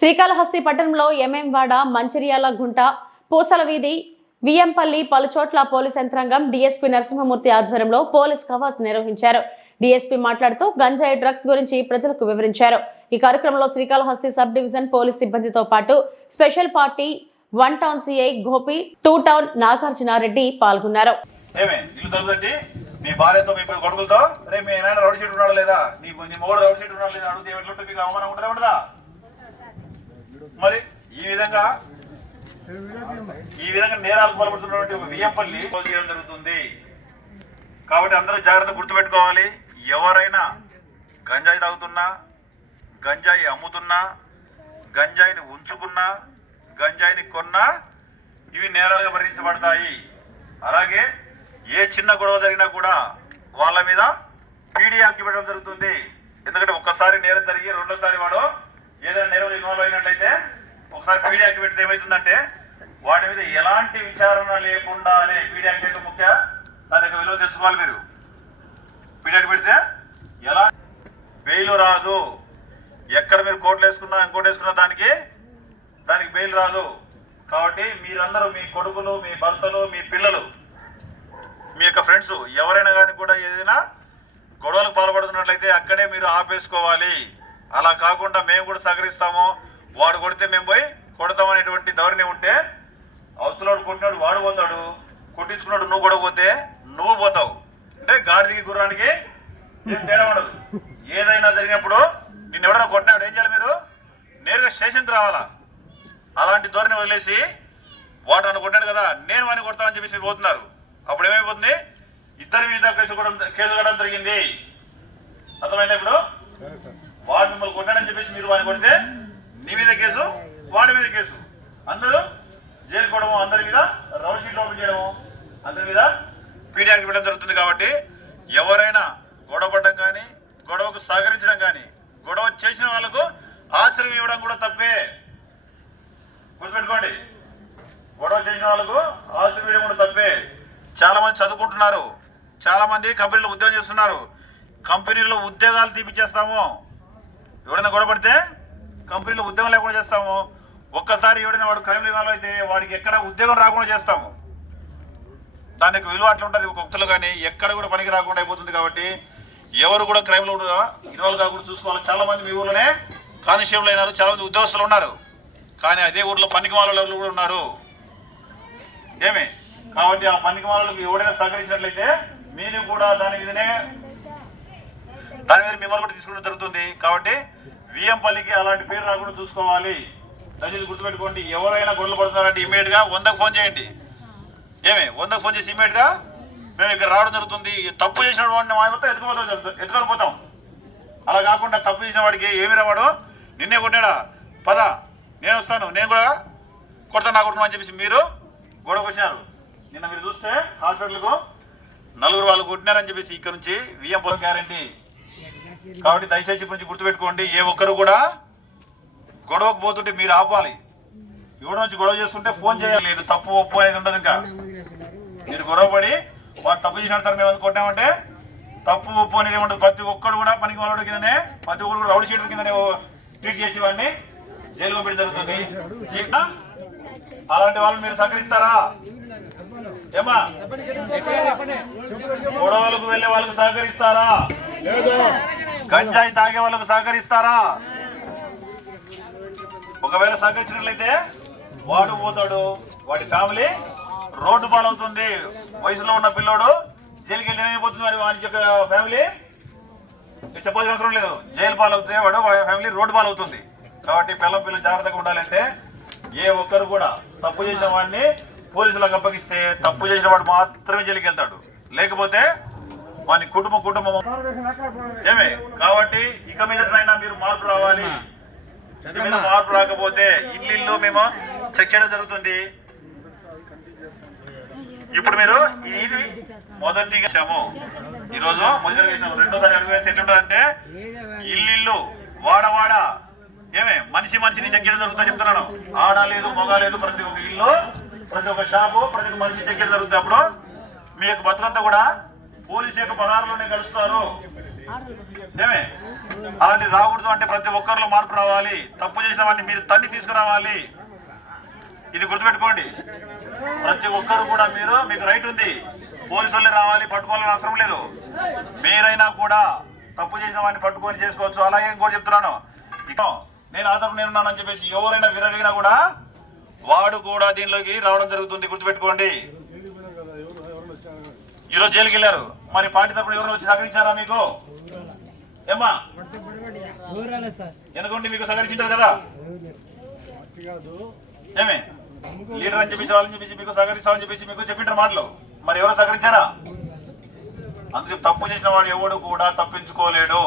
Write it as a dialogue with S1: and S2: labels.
S1: శ్రీకాళహస్తి పట్టణంలో ఎంఎంవాడ మంచిర్యాల గుంట పూసల వీధి వియ్యంపల్లి పలుచోట్ల పోలీస్ యంత్రాంగం డీఎస్పీ నరసింహమూర్తి ఆధ్వర్యంలో పోలీస్ కవాత్ నిర్వహించారు. డీఎస్పీ మాట్లాడుతూ గంజాయి డ్రగ్స్ గురించి ప్రజలకు వివరించారు. ఈ కార్యక్రమంలో శ్రీకాళహస్తి సబ్ డివిజన్ పోలీస్ సిబ్బందితో పాటు special party one town CI Gopi two town Nagarjunareddy పాల్గొన్నారు.
S2: మీ భార్యతో మీ కొడుకులతో? రే మీ నాయన రౌడ్ షీట్ ఉన్నాడు లేదా? నీ నీ మొగుడు రౌడ్ షీట్ ఉన్నాడు లేదా? అడిగితే ఎట్లుంటే మీకు అవమానం ఉంటుందా? ఉండదా మరి ఈ విధంగా ఈ విధంగా నేరాలకు పాల్పడుతున్నటువంటి ఒక వియ్యంపల్లి చేయడం జరుగుతుంది. కాబట్టి అందరూ జాగ్రత్త గుర్తుపెట్టుకోవాలి. ఎవరైనా గంజాయి తాగుతున్నా గంజాయి అమ్ముతున్నా గంజాయిని ఉంచుకున్నా గంజాయిని కొన్నా ఇవి నేరాలుగా భరించబడతాయి. అలాగే ఏ చిన్న గొడవ జరిగినా కూడా వాళ్ళ మీద పీడీ అంకిపెట్టడం జరుగుతుంది. ఎందుకంటే ఒక్కసారి నేరం జరిగి రెండోసారి వాడు ఏదైనా నేరం ఇన్వాల్వ్ అయినట్లయితే ఒకసారి పీడీ పెడితే ఏమవుతుందంటే వాటి మీద ఎలాంటి విచారణ లేకుండానే పీడీ యాక్టివేట్ ముఖ్య? దాని యొక్క విలువ తెలుసుకోవాలి మీరు. పీడీ పెడితే ఎలా బెయిల్ రాదు. ఎక్కడ మీరు కోట్లు వేసుకున్నా ఇంకోటి వేసుకున్నా దానికి దానికి బెయిల్ రాదు. కాబట్టి మీరందరూ మీ కొడుకులు మీ భర్తలు మీ పిల్లలు మీ యొక్క ఫ్రెండ్స్ ఎవరైనా కానీ కూడా ఏదైనా గొడవలకు పాల్పడుతున్నట్లయితే అక్కడే మీరు ఆపేసుకోవాలి. అలా కాకుండా మేము కూడా సహకరిస్తాము. వాడు కొడితే మేము పోయి కొడతామనేటువంటి ధోరణి ఉంటే అవతలోడు కొట్టినాడు వాడు పోతాడు. కొట్టించుకున్నాడు నువ్వు కూడా పోతే నువ్వు పోతావు. అంటే గాడిదికి గుర్రానికి ఏం తేడా ఉండదు. ఏదైనా జరిగినప్పుడు నిన్ను ఎవడైనా కొట్టినాడు ఏం చేయాలి మీరు? నేరుగా స్టేషన్కి రావాలా? అలాంటి ధోరణి వదిలేసి వాడు నన్ను కొట్టాడు కదా నేను వాడిని కొడతామని చెప్పేసి మీరు పోతున్నారు. అప్పుడు ఏమైపోతుంది? ఇద్దరి మీద కేసు కూడా కేసు కట్టడం జరిగింది. అర్థమైందా ఇప్పుడు? వాడు మిమ్మల్ని కొట్టాడని చెప్పేసి మీరు వాడిని కొడితే నీ మీద కేసు వాడి మీద కేసు. అందరూ జైలు కొడము అందరి మీద రౌడ్ షీట్ ఓపెన్ చేయడము అందరి మీద పీడియాకి పెట్టడం జరుగుతుంది కాబట్టి ఎవరైనా గొడవ పడడం కానీ గొడవకు సహకరించడం కానీ గొడవ చేసిన వాళ్ళకు ఆశ్రయం ఇవ్వడం కూడా తప్పే. గుర్తుపెట్టుకోండి. గొడవ చేసిన వాళ్ళకు ఆశ్రయం ఇవ్వడం కూడా తప్పే. చాలా మంది చదువుకుంటున్నారు. చాలా మంది కంపెనీలో ఉద్యోగం చేస్తున్నారు. కంపెనీలో ఉద్యోగాలు తీపిచ్చేస్తాము. ఎవడైనా గొడవ పడితే కంపెనీలో ఉద్యోగం లేకుండా చేస్తాము. ఒక్కసారి ఎవడైనా వాడు క్రైమ్ ఇన్వాల్వ్ అయితే వాడికి ఎక్కడ ఉద్యోగం రాకుండా చేస్తాము. దానికి విలువ అట్లా ఉంటుంది ఒక్కొక్కరు కానీ ఎక్కడ కూడా పనికి రాకుండా అయిపోతుంది కాబట్టి ఎవరు కూడా క్రైమ్లో ఇన్వాల్వ్ కాకుండా చూసుకోవాలి. చాలా మంది మీ ఊర్లోనే కానిస్టేబుల్ అయినారు చాలా మంది ఉద్యోగస్తులు ఉన్నారు. కానీ అదే ఊర్లో పనికి వాళ్ళు కూడా ఉన్నారు. ఏమి? కాబట్టి ఆ పనికి ఎవడైనా సహకరించినట్లయితే మీరు కూడా దాని మీదనే దాని మీద మిమ్మల్ని కూడా తీసుకోవడం జరుగుతుంది. కాబట్టి వియ్యంపల్లికి అలాంటి పేరు రాకుండా చూసుకోవాలి. దయచేసి గుర్తుపెట్టుకోండి ఎవరైనా గొడవలు పడుతున్నారంటే ఇమీడియట్గా వందకు ఫోన్ చేయండి. ఏమి వందకు ఫోన్ చేసి ఇమీడియట్గా? మేము ఇక్కడ రావడం జరుగుతుంది. తప్పు చేసిన వాడిని మా మొత్తం ఎత్తుకుపోతాం జరుగుతుంది. ఎత్తుకొని పోతాం. అలా కాకుండా తప్పు చేసిన వాడికి ఏమి రావాడు నిన్నే కొట్టాడా పద నేను వస్తాను. నేను కూడా కొడతాను నా కొడుకున్నా అని చెప్పేసి మీరు గొడవకు వచ్చినారు నిన్న మీరు చూస్తే హాస్పిటల్కు నలుగురు వాళ్ళు కొట్టినారని చెప్పేసి ఇక్కడ నుంచి విఎం పొలం గ్యారంటీ. కాబట్టి దయచేసి గురించి గుర్తుపెట్టుకోండి ఏ ఒక్కరు కూడా గొడవకు పోతుంటే మీరు ఆపాలి. ఎవరి నుంచి గొడవ చేస్తుంటే ఫోన్ చేయాలి లేదు తప్పు ఒప్పు అనేది ఉండదు ఇంకా. మీరు గొడవపడి వారు తప్పు చేసిన సార్ మేము అనుకుంటామంటే తప్పు ఒప్పు అనేది ఉండదు ప్రతి ఒక్కడు కూడా పనికి వాళ్ళ కిందనే ప్రతి ఒక్కరు కూడా రౌడ్ షీటర్ కిందనే ట్రీట్ చేసి వాడిని జైలు పంపిణీ జరుగుతుంది. అలాంటి వాళ్ళు మీరు సహకరిస్తారా? ఏమా గొడవలకు వెళ్ళే వాళ్ళకు సహకరిస్తారా? గంజాయి తాగే వాళ్ళకు సహకరిస్తారా? ఒకవేళ సహకరించినట్లయితే వాడు పోతాడు. వాడి ఫ్యామిలీ రోడ్డు పాలవుతుంది. వయసులో ఉన్న పిల్లోడు జైలుకి వెళ్తే ఏమైపోతుంది? మరి వాడి యొక్క ఫ్యామిలీ? చెప్పాల్సిన అవసరం లేదు. జైలు పాలవుతే వాడు ఫ్యామిలీ రోడ్డు పాలవుతుంది. కాబట్టి పిల్లల పిల్లలు జాగ్రత్తగా ఉండాలంటే ఏ ఒక్కరు కూడా తప్పు చేసిన వాడిని పోలీసులకు అప్పగిస్తే తప్పు చేసిన వాడు మాత్రమే జైలుకి వెళ్తాడు. లేకపోతే వాని కుటుంబం కుటుంబం ఏమే? కాబట్టి ఇక మీదటైనా మీరు మార్పు రావాలి. మార్పు రాకపోతే ఇల్లు ఇల్లు మేము చెక్ చేయడం జరుగుతుంది. ఇప్పుడు మీరు ఇది మొదటి విషయము ఈరోజు మొదటి విషయం రెండోసారి అడుగు వేస్తే ఎట్లుంటుందంటే ఇల్లు ఇల్లు వాడ వాడ. ఏమే? మనిషి మనిషిని చెక్ చేయడం జరుగుతుంది చెప్తున్నాను. ఆడ లేదు మొగ లేదు ప్రతి ఒక్క ఇల్లు ప్రతి ఒక్క షాపు ప్రతి ఒక్క మనిషి చెక్ చేయడం జరుగుతుంది అప్పుడు. మీ యొక్క బతుకంతా కూడా పోలీసు యొక్క పదార్థంలోనే కలుస్తారు ఏమే? అలాంటి రాకూడదు అంటే ప్రతి ఒక్కరిలో మార్పు రావాలి. తప్పు చేసిన వాడిని మీరు తన్ని తీసుకురావాలి. ఇది గుర్తుపెట్టుకోండి. ప్రతి ఒక్కరు కూడా మీరు మీకు రైట్ ఉంది. పోలీసు రావాలి పట్టుకోవాలని అవసరం లేదు. మీరైనా కూడా తప్పు చేసిన వాడిని పట్టుకొని చేసుకోవచ్చు. అలాగే కూడా చెప్తున్నాను. నేను ఆధారం నేనున్నానని చెప్పేసి ఎవరైనా విరగినా కూడా వాడు కూడా దీనిలోకి రావడం జరుగుతుంది. గుర్తుపెట్టుకోండి. ఈరోజు జైలుకి వెళ్ళారు. మరి పార్టీ తరపున ఎవరు వచ్చి సహకరించారా మీకు? ఏమ్మా?
S3: ఊరాలే
S2: మీకు సహకరించారు కదా? ఏమే? లీడర్ అని చెప్పేసి వాళ్ళని చెప్పేసి మీకు సహకరిస్తామని చెప్పేసి మీకు చెప్పింటారు మాటలు. మరి ఎవరు సహకరించారా? అందుకే తప్పు చేసిన వాడు ఎవడు కూడా తప్పించుకోలేడు.